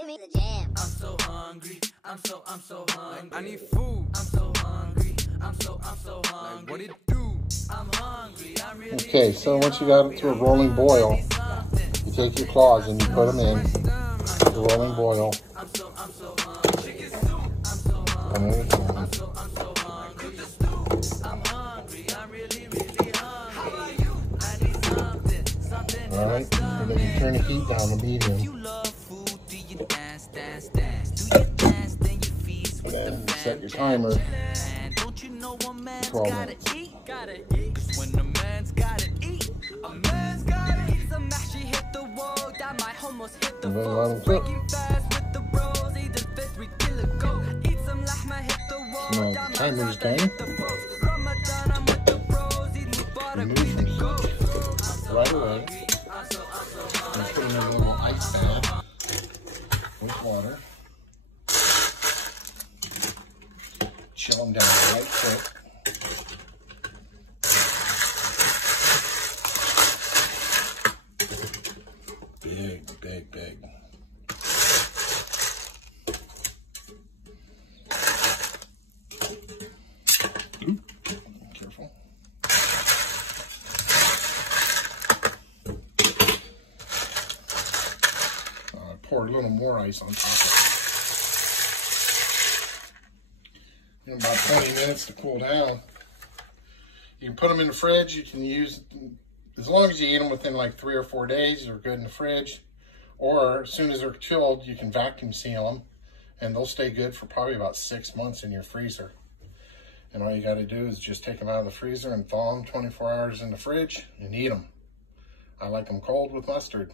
Give me the jam. I'm so hungry. I'm so hungry. I need food. I'm so hungry. I'm so hungry. What it do? I'm hungry. I'm really Okay, so once you got it to a rolling boil, you take your claws and you put them in the rolling boil. I'm so hungry. Chicken soup. I'm so One at a time. I'm so hungry. The stew. I'm hungry. I'm really hungry. How about you? I need something. Alright, and then you turn the heat down to medium. You love food, do you dance? Do you dance, then you feast with And the then set your timer. And don't you know a man's 12 gotta minutes. eat? Cause when a man's gotta eat, a man's gotta eat some mash. She hit the wall, that might almost hit the And then floor. let them cook. Breaking fast with the bros, eat the fish, we kill it, go. Eat some lahma, hit the wall, Now, that the timer's might done. hit the foes. Ramadan, I'm with the bros, eat me butter, we the go. Right away. And put them in a little ice bath with water. Chill them down right quick. Big. Careful. Pour a little more ice on top of it. In about 20 minutes to cool down. You can put them in the fridge. You can use, as long as you eat them within like 3 or 4 days, they're good in the fridge. Or as soon as they're chilled, you can vacuum seal them and they'll stay good for probably about 6 months in your freezer. And all you got to do is just take them out of the freezer and thaw them 24 hours in the fridge and eat them. I like them cold with mustard.